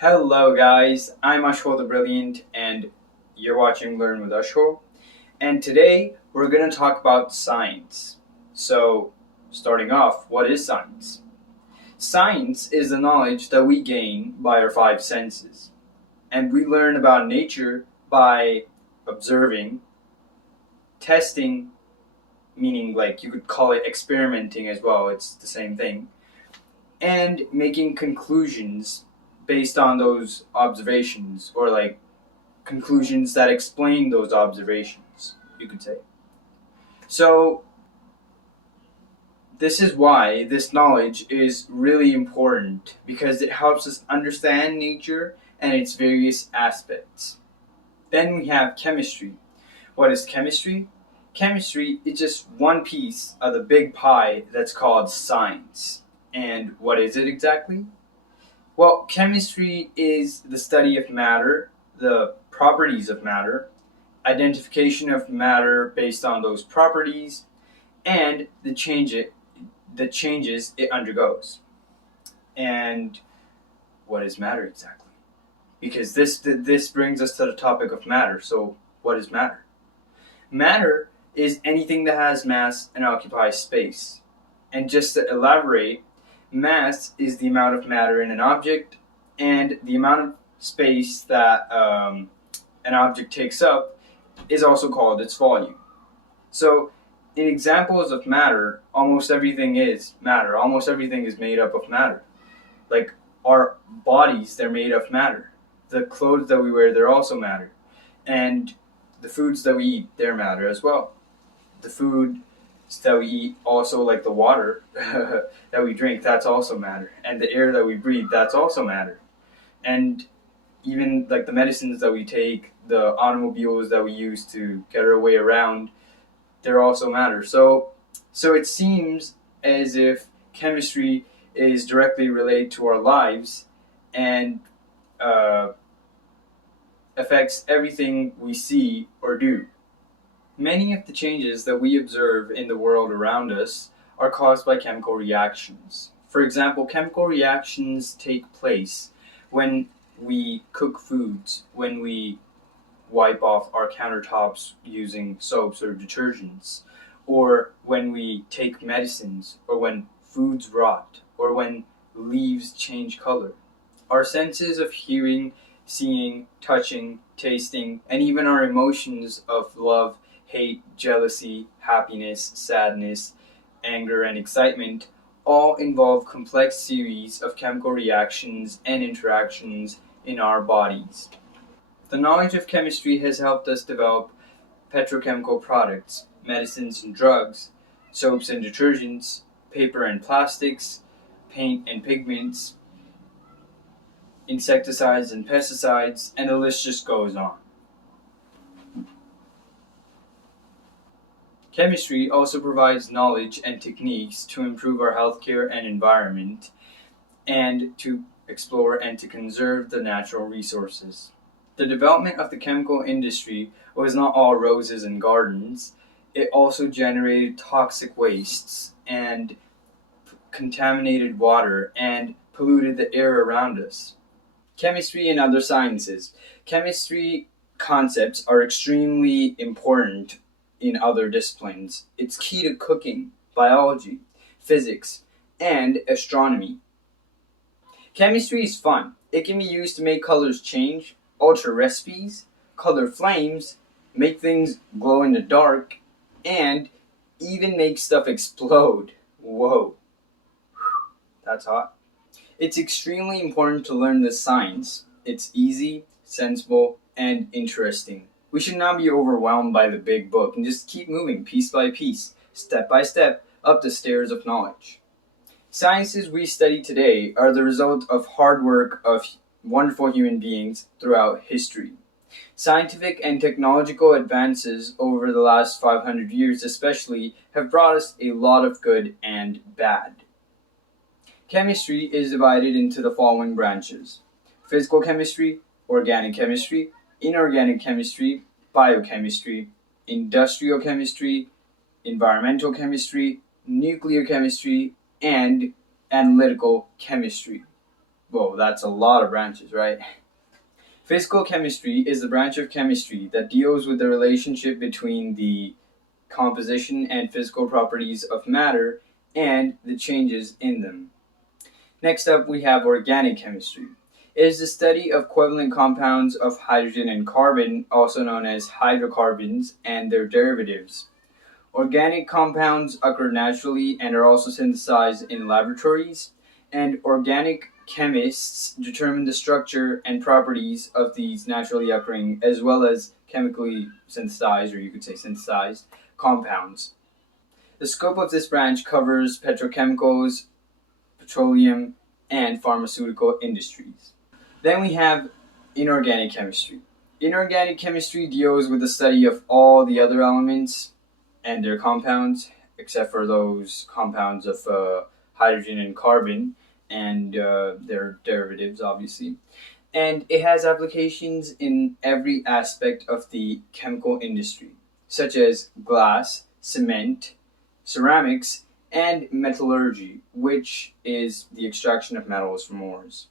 Hello guys, I'm Ashho the Brilliant and you're watching Learn with Ashho. And today we're going to talk about science. So, starting off, what is science? Science is the knowledge that we gain by our five senses. And we learn about nature by observing, testing, meaning like you could call it experimenting as well, it's the same thing, and making conclusions based on those observations, or like conclusions that explain those observations, you could say. So, this is why this knowledge is really important because it helps us understand nature and its various aspects. Then we have chemistry. What is chemistry? Chemistry is just one piece of the big pie that's called science. And what is it exactly? Well, chemistry is the study of matter, the properties of matter, identification of matter based on those properties, and the changes it undergoes. And what is matter exactly? Because this brings us to the topic of matter. So, what is matter? Matter is anything that has mass and occupies space. And just to elaborate, mass is the amount of matter in an object, and the amount of space that an object takes up is also called its volume. So, in examples of matter, almost everything is matter. Almost everything is made up of matter. Like our bodies, they're made of matter. The clothes that we wear, they're also matter. And the foods that we eat, they're matter as well. The food that we eat, also like the water that we drink, that's also matter. And the air that we breathe, that's also matter. And even like the medicines that we take, the automobiles that we use to get our way around, they're also matter. So it seems as if chemistry is directly related to our lives and affects everything we see or do. Many of the changes that we observe in the world around us are caused by chemical reactions. For example, chemical reactions take place when we cook foods, when we wipe off our countertops using soaps or detergents, or when we take medicines, or when foods rot, or when leaves change color. Our senses of hearing, seeing, touching, tasting, and even our emotions of love, hate, jealousy, happiness, sadness, anger, and excitement all involve complex series of chemical reactions and interactions in our bodies. The knowledge of chemistry has helped us develop petrochemical products, medicines and drugs, soaps and detergents, paper and plastics, paint and pigments, insecticides and pesticides, and the list just goes on. Chemistry also provides knowledge and techniques to improve our healthcare and environment, and to explore and to conserve the natural resources. The development of the chemical industry was not all roses and gardens. It also generated toxic wastes and contaminated water and polluted the air around us. Chemistry and other sciences. Chemistry concepts are extremely important in other disciplines. It's key to cooking, biology, physics, and astronomy. Chemistry is fun. It can be used to make colors change, alter recipes, color flames, make things glow in the dark, and even make stuff explode. Whoa. That's hot. It's extremely important to learn this science. It's easy, sensible, and interesting. We should not be overwhelmed by the big book and just keep moving piece by piece, step by step, up the stairs of knowledge. Sciences we study today are the result of hard work of wonderful human beings throughout history. Scientific and technological advances over the last 500 years especially have brought us a lot of good and bad. Chemistry is divided into the following branches: physical chemistry, organic chemistry, inorganic chemistry, biochemistry, industrial chemistry, environmental chemistry, nuclear chemistry, and analytical chemistry. Whoa, that's a lot of branches, right? Physical chemistry is the branch of chemistry that deals with the relationship between the composition and physical properties of matter and the changes in them. Next up, we have organic chemistry. It is the study of covalent compounds of hydrogen and carbon, also known as hydrocarbons, and their derivatives. Organic compounds occur naturally and are also synthesized in laboratories, and organic chemists determine the structure and properties of these naturally occurring as well as chemically synthesized, or you could say synthesized, compounds. The scope of this branch covers petrochemicals, petroleum, and pharmaceutical industries. Then we have inorganic chemistry. Inorganic chemistry deals with the study of all the other elements and their compounds, except for those compounds of hydrogen and carbon and their derivatives, obviously. And it has applications in every aspect of the chemical industry, such as glass, cement, ceramics, and metallurgy, which is the extraction of metals from ores.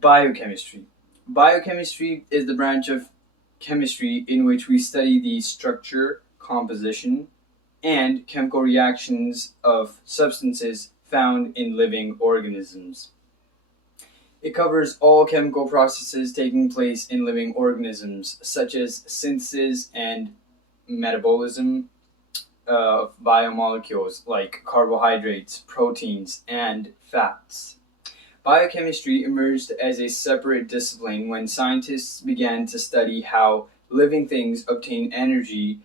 Biochemistry. Biochemistry is the branch of chemistry in which we study the structure, composition, and chemical reactions of substances found in living organisms. It covers all chemical processes taking place in living organisms, such as synthesis and metabolism of biomolecules like carbohydrates, proteins, and fats. Biochemistry emerged as a separate discipline when scientists began to study how living things obtain energy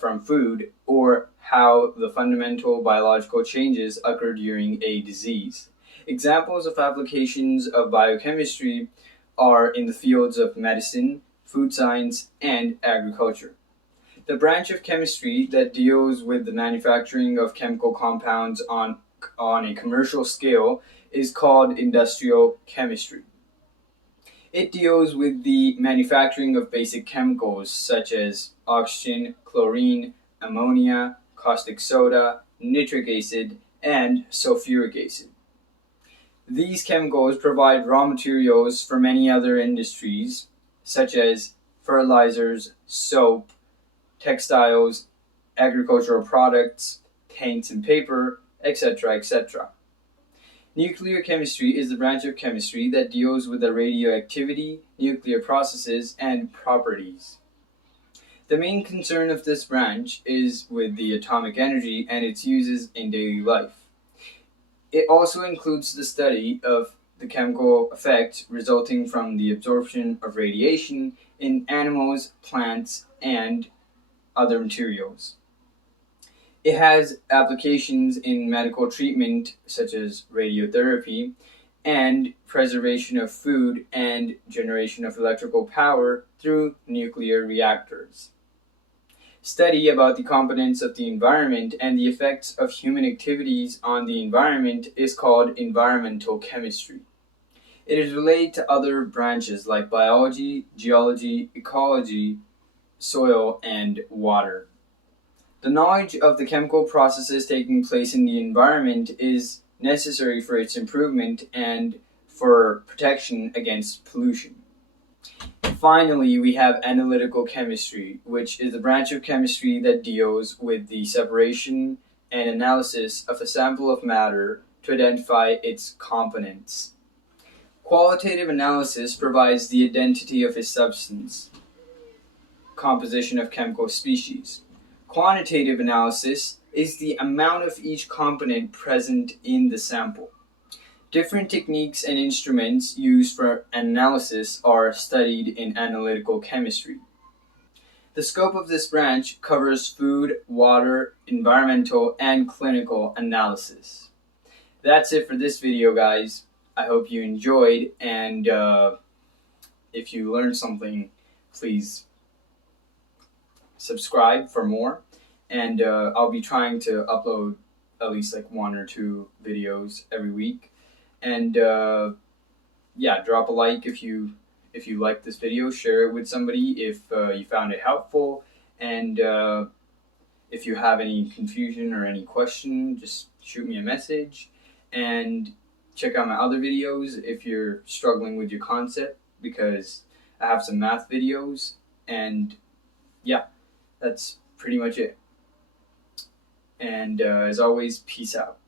from food, or how the fundamental biological changes occur during a disease. Examples of applications of biochemistry are in the fields of medicine, food science, and agriculture. The branch of chemistry that deals with the manufacturing of chemical compounds on a commercial scale is called industrial chemistry. It deals with the manufacturing of basic chemicals such as oxygen, chlorine, ammonia, caustic soda, nitric acid, and sulfuric acid. These chemicals provide raw materials for many other industries, such as fertilizers, soap, textiles, agricultural products, paints and paper, etc., etc. Nuclear chemistry is the branch of chemistry that deals with the radioactivity, nuclear processes, and properties. The main concern of this branch is with the atomic energy and its uses in daily life. It also includes the study of the chemical effects resulting from the absorption of radiation in animals, plants, and other materials. It has applications in medical treatment such as radiotherapy and preservation of food and generation of electrical power through nuclear reactors. Study about the components of the environment and the effects of human activities on the environment is called environmental chemistry. It is related to other branches like biology, geology, ecology, soil, and water. The knowledge of the chemical processes taking place in the environment is necessary for its improvement and for protection against pollution. Finally, we have analytical chemistry, which is a branch of chemistry that deals with the separation and analysis of a sample of matter to identify its components. Qualitative analysis provides the identity of a substance, composition of chemical species. Quantitative analysis is the amount of each component present in the sample. Different techniques and instruments used for analysis are studied in analytical chemistry. The scope of this branch covers food, water, environmental, and clinical analysis. That's it for this video, guys. I hope you enjoyed, and if you learned something, please subscribe for more. And I'll be trying to upload at least like 1 or 2 videos every week. And yeah, drop a like if you like this video. Share it with somebody if you found it helpful. And if you have any confusion or any question, just shoot me a message. And check out my other videos if you're struggling with your concept, because I have some math videos. And yeah, that's pretty much it. And as always, peace out.